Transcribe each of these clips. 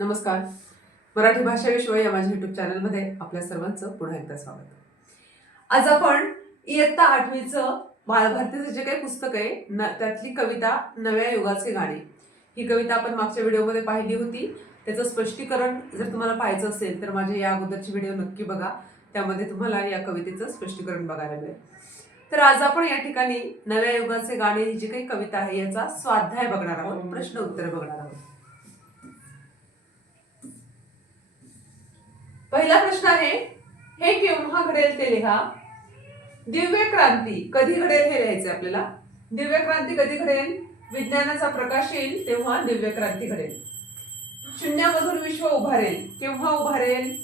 नमस्कार. मराठी भाषा विश्व या माझ्या युट्यूब चॅनलमध्ये आपल्या सर्वांचं पुन्हा एकदा स्वागत. आज आपण इयत्ता 8वीचं बालभारतीचं जे काही पुस्तक आहे त्यातली कविता नव्या युगाचे गाणे ही कविता आपण मागच्या व्हिडिओमध्ये पाहिली होती. त्याचं स्पष्टीकरण जर तुम्हाला पाहायचं असेल तर माझे या अगोदरची व्हिडिओ नक्की बघा. त्यामध्ये तुम्हाला या कवितेचं स्पष्टीकरण बघायला मिळेल. तर आज आपण या ठिकाणी नव्या युगाचे गाणे ही जी काही कविता आहे याचा स्वाध्याय बघणार आहोत, प्रश्न उत्तर बघणार आहोत. पहिला प्रश्न आहे, हे केव्हा घडेल ते लिहा. दिव्य क्रांती कधी घडेल हे लिहायचे आपल्याला. दिव्य क्रांती कधी घडेल? विज्ञानाचा प्रकाश येईल तेव्हा दिव्य क्रांती घडेल. शून्यामधून विश्व उभारेल केव्हा उभारेल?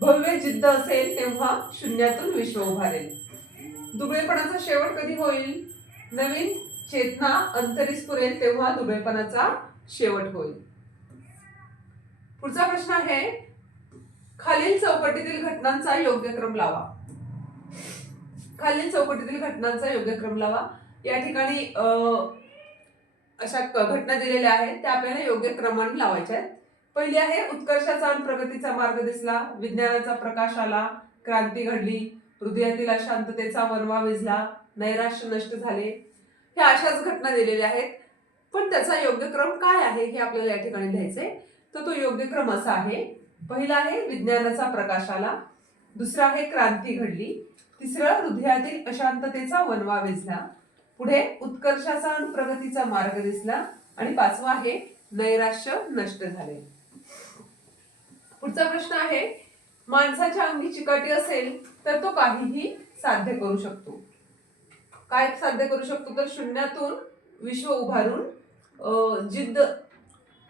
भव्य जिद्द असेल तेव्हा शून्यातून विश्व उभारेल. दुबळेपणाचा शेवट कधी होईल? नवीन चेतना अंतरी स्फुरेल तेव्हा दुबळेपणाचा शेवट होईल. पुढचा प्रश्न आहे, खालील चौकटीतील घटनांचा योग्य क्रम लावा. खालील चौकटीतील घटनांचा योग्य क्रम लावा. या ठिकाणी अशा घटना दिलेल्या आहेत त्या आपल्याला योग्य क्रमाने लावायच्या आहेत. पहिली आहे, उत्कर्षाचा आणि प्रगतीचा मार्ग दिसला, विज्ञानाचा प्रकाश आला, क्रांती घडली, हृदयातील अशांततेचा वणवा विझला, नैराश्य नष्ट झाले. ह्या अशाच घटना दिलेल्या आहेत. पण त्याचा योग्य क्रम काय आहे हे आपल्याला या ठिकाणी लिहायचंय. तर तो योग्य क्रम असा आहे, पहिला आहे विज्ञानाचा प्रकाश आला, दुसरा आहे क्रांती घडली, तिसरा हृदयातील अशांततेचा वणवा विझला, पुढे उत्कर्षाचा आणि प्रगतीचा मार्ग दिसला आणि पाचवा आहे नैराश्य नष्ट झाले. पुढचा प्रश्न आहे, माणसाच्या अंगी चिकाटी असेल तर तो काहीही साध्य करू शकतो. काय साध्य करू शकतो? तर शून्यातून विश्व उभारून जिद्द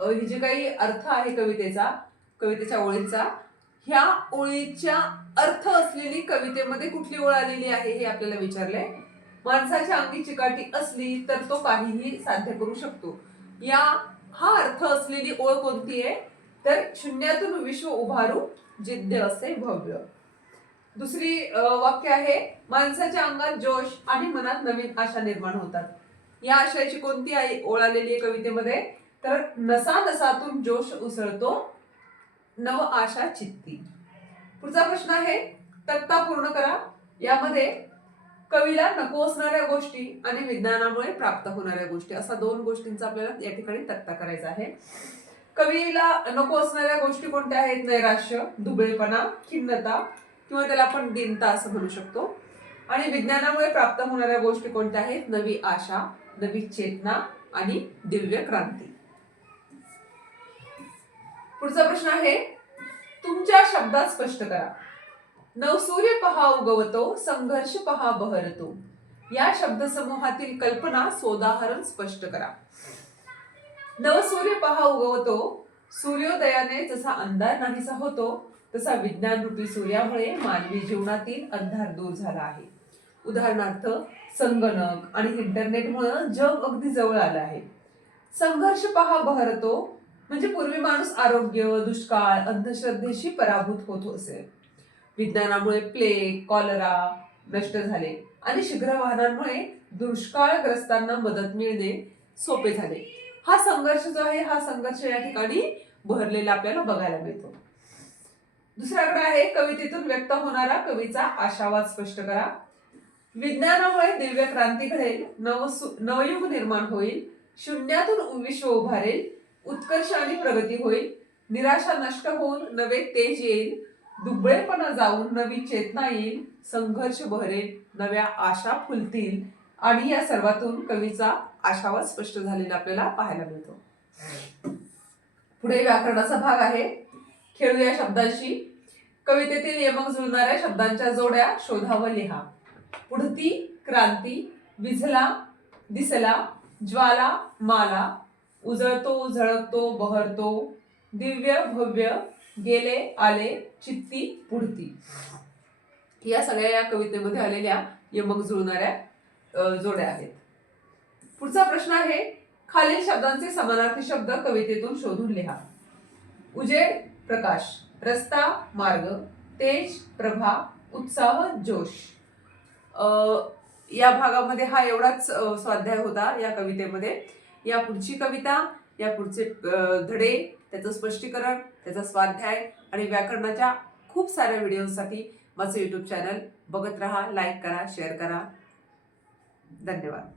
ही जी काही अर्थ आहे कवितेच्या ओळीचा, ह्या ओळीच्या अर्थ असलेली कवितेमध्ये कुठली ओळ आलेली आहे हे आपल्याला विचारलंय. माणसाच्या अंगी चिकाटी असली तर तो काहीही साध्य करू शकतो. हा अर्थ असलेली ओळ कोणती आहे? तर शून्यातून विश्व उभारू जिद्द असे भव्य. दुसरी वाक्य आहे, माणसाच्या अंगात जोश आणि मनात नवीन आशा निर्माण होतात. या आशयाची कोणती ओळ आलेली आहे कवितेमध्ये? तर नसानसातून जोश उसळतो, नव आशा चित्ती. पुढचा प्रश्न आहे, तक्ता पूर्ण करा. यामध्ये कवीला नको असणाऱ्या गोष्टी आणि विज्ञानामुळे प्राप्त होणाऱ्या गोष्टी असा दोन गोष्टींचा आपल्याला या ठिकाणी तक्ता करायचा आहे. कवीला नको असणाऱ्या गोष्टी कोणत्या आहेत? नैराश्य, दुबळेपणा, खिन्नता किंवा त्याला आपण दीनता असं म्हणू शकतो. आणि विज्ञानामुळे प्राप्त होणाऱ्या गोष्टी कोणत्या आहेत? नवी आशा, नवी चेतना आणि दिव्य क्रांती. पुढचा प्रश्न आहे, तुमच्या शब्दात स्पष्ट करा. नवसूर्य पहा उगवतो, संघर्ष पहा बहरतो. या शब्दसमूहातील कल्पना सोदाहरण स्पष्ट करा. नवसूर्य पहा उगवतो, सूर्योदयाने जसा अंधार नाहीसा होतो तसा विज्ञान रूपी सूर्यामुळे मानवी जीवनातील अंधार दूर झाला आहे. उदाहरणार्थ, संगणक आणि इंटरनेटमुळे जग अगदी जवळ आलं आहे. संघर्ष पहा बहरतो म्हणजे पूर्वी माणूस आरोग्य, दुष्काळ, अंधश्रद्धेशी पराभूत होत असे. विज्ञानामुळे प्लेग, कॉलरा नष्ट झाले आणि शीघ्र वाहनांमुळे दुष्काळग्रस्तांना मदत मिळणे सोपे झाले. हा संघर्ष जो आहे हा संघर्ष या ठिकाणी बहरलेला आपल्याला बघायला मिळतो. दुसऱ्याकडे आहे, कवितेतून व्यक्त होणारा कवीचा आशावाद स्पष्ट करा. विज्ञानामुळे दिव्य क्रांती घडेल, नवयुग निर्माण होईल, शून्यातून विश्व उभारेल, उत्कर्ष आणि प्रगती होईल, निराशा नष्ट होऊन नवे तेज येईल, दुबळेपणा जाऊन नवी चेतना येईल, संघर्ष बहरेल, नव्या आशा फुलतील. आणि या सर्वातून कवीचा आशावाद स्पष्ट झालेला आपल्याला पाहायला मिळतो. पुढे व्याकरणाचा भाग आहे, खेळूया शब्दांशी. कवितेतील यमक जुळणाऱ्या शब्दांच्या जोड्या शोधा व लिहा. पुढती, क्रांती, विझला, दिसला, ज्वाला, माला, उजळतो, झळकतो, बहरतो, दिव्य, भव्य, गेले, आले, चित्ती, पुढती. या सगळ्या या कवितेमध्ये आलेल्या यमक जुळणाऱ्या जोड्या आहेत. पुढचा प्रश्न आहे, खालील शब्दांचे समानार्थी शब्द कवितेतून शोधून लिहा. उजेड, प्रकाश, रस्ता, मार्ग, तेज, प्रभा, उत्साह, जोश. या भागामध्ये हा एवढाच स्वाध्याय होता या कवितेमध्ये. या पुढची कविता या पुढचे धडे, त्याचं स्पष्टीकरण, त्याचा स्वाध्याय आणि व्याकरणाच्या खूप साऱ्या व्हिडिओसाठी माझं यूट्यूब चॅनल बघत राहा, लाईक करा, शेअर करा. धन्यवाद.